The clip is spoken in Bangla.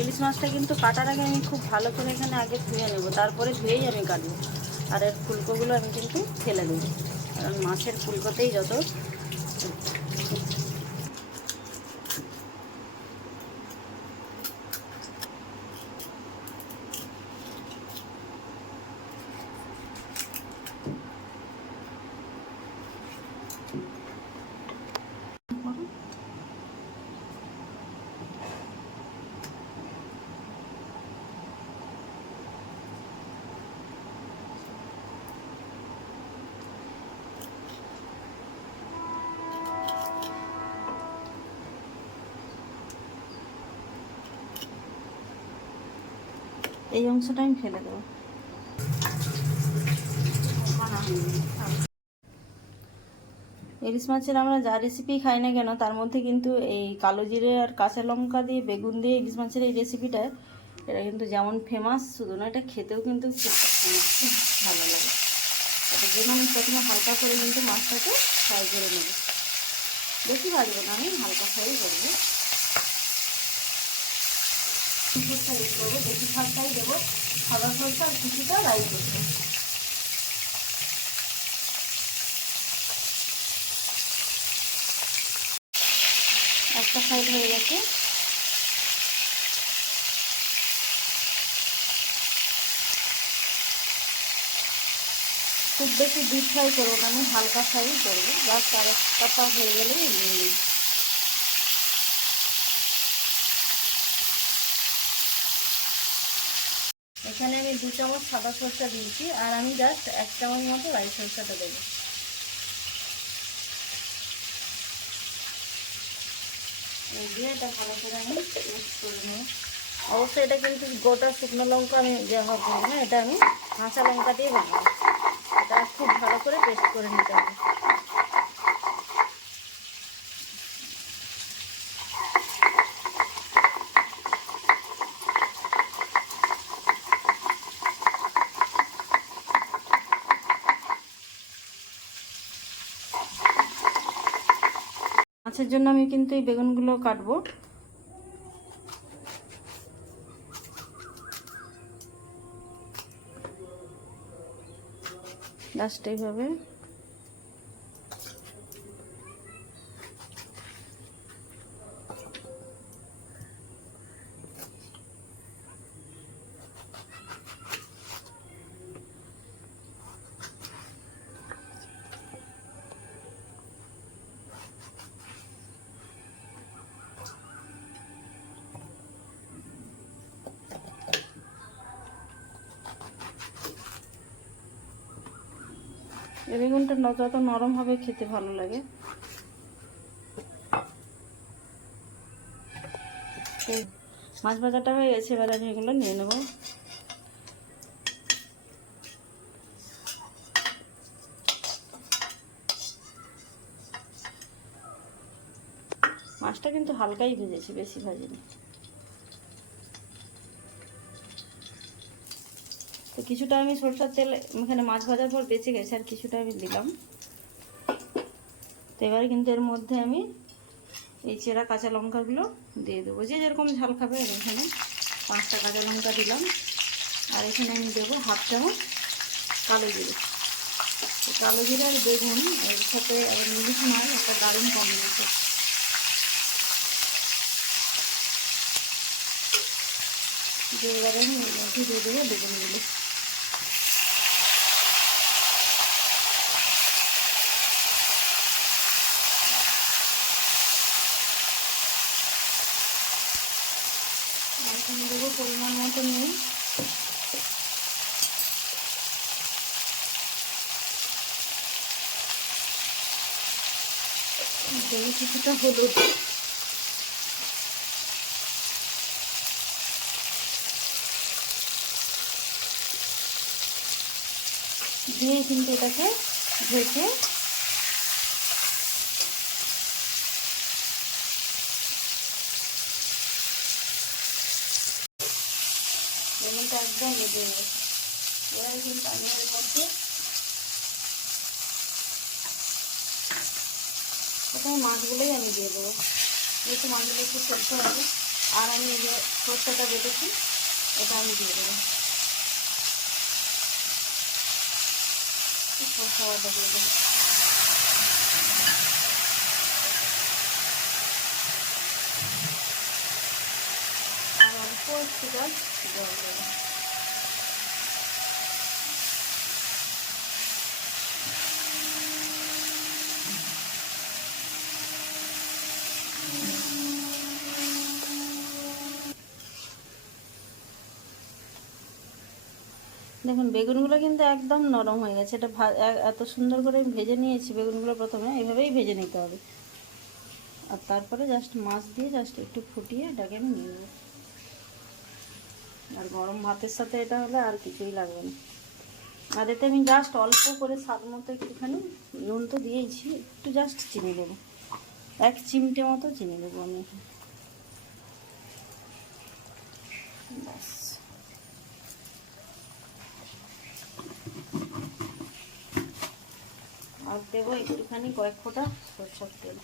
ইলিশ মাছটা কিন্তু কাটার আগে আমি খুব ভালো করে এখানে আগে ধুয়ে নেব। তারপরে ধুয়েই আমি কাটবো। আর এর ফুলকোগুলো আমি কিন্তু ফেলে দেবো। কারণ মাছের ফুলকোতেই যত এই অংশটা আমি ফেলে দেবো। ইলিশ মাছের আমরা যা রেসিপি খাই না কেন, তার মধ্যে কিন্তু এই কালো জিরে আর কাঁচা লঙ্কা দিয়ে, বেগুন দিয়ে ইলিশ মাছের এই রেসিপিটা এটা কিন্তু যেমন ফেমাস শুধু না এটা খেতেও কিন্তু খুব ভালো লাগে। তার জন্য আমি প্রথমে হালকা করে কিন্তু মাছটাকে ফ্রাই করে নেব। বেশি ভাজবো না, আমি হালকা ফ্রাই করব। সরষা ইউজ করব, বেশি সরষাই দেবো। সাদা সরষা আর কিছুটা রাই করব। একটা সাইড হয়ে গেছে। খুব বেশি ডিপ ফ্রাই করব না হালকা ফ্রাই করব। আর একটা হয়ে গেলেই নিয়ে নিই এখানে আমি দু চামচ সাদা সরষা দিয়েছি, আর আমি জাস্ট এক চামচ মতো রাই সরষাটা দেবো। এটা ভালো করে আমি করে অবশ্যই এটা কিন্তু গোটা শুকনো লঙ্কা আমি ব্যবহার করব না, এটা আমি কাঁচা লঙ্কা দিয়ে বানাবো। এটা খুব ভালো করে পেস্ট করে নিতে হবে। মাছের জন্য আমি কিন্তু এই বেগুনগুলো কাটবো। লাস্ট এইভাবে। বেগুনটা যত নরম হবে খেতে ভালো লাগে। মাছ ভাজাটা হয়ে গেছে, এবার আমি এগুলো নিয়ে নেব। মাছটা কিন্তু হালকাই ভেজেছি, বেশি ভাজিনি। কিছুটা আমি সরষার তেল, এখানে মাছ ভাজার পর বেঁচে গেছে, আর কিছুটা আমি দিলাম। তো এবারে কিন্তু এর মধ্যে আমি এই চেরা কাঁচা লঙ্কাগুলো দিয়ে দেবো। যে যেরকম ঝাল খাবে এখানে পাঁচটা কাঁচা লঙ্কা দিলাম। আর এখানে আমি দেবো হাফ চামচ কালো জিরে। কালো জিরে আর বেগুন, এর সাথে ইলিশ মাছ, একটা দারুণ কম্বিনেশন দিয়ে এবারে আমি দিয়ে দেবো বেগুনগুলো। এখানে দেবো পরিমাণ মতো নুন। দেবো কিছুটা হলুদ। দিয়ে কিন্তু এটাকে ঢেকে লেমনটা একদম হয়ে গেছে এবারে কিন্তু আমি এর মধ্যে প্রথমে মাছগুলোই আমি দিয়ে দেবো। যেহেতু মাছগুলো একটু সেদ্ধ হবে, আর আমি এই যে সর্ষেটা বেটেছি, এটা আমি দিয়ে দেবো। সর্ষে দিয়ে দেবো আর দেখুন, বেগুনগুলো কিন্তু একদম নরম হয়ে গেছে। এটা এত সুন্দর করে ভেজে নিয়েছি বেগুনগুলো প্রথমে এইভাবেই ভেজে নিতে হবে। আর তারপরে জাস্ট মাছ দিয়ে জাস্ট একটু ফুটিয়ে এটাকে আমি নিয়ে নেব। আর গরম ভাতের সাথে এটা হলে আর কিছুই লাগবে না। আর এতে আমি জাস্ট অল্প করে স্বাদ মতো একটুখানি নুন তো দিয়েইছি, একটু জাস্ট চিনি দেবো। এক চিমটে মতো চিনি দেবো আমি। ব্যাস। আর দেবো একটুখানি কয়েক ফোঁটা সরষের তেল।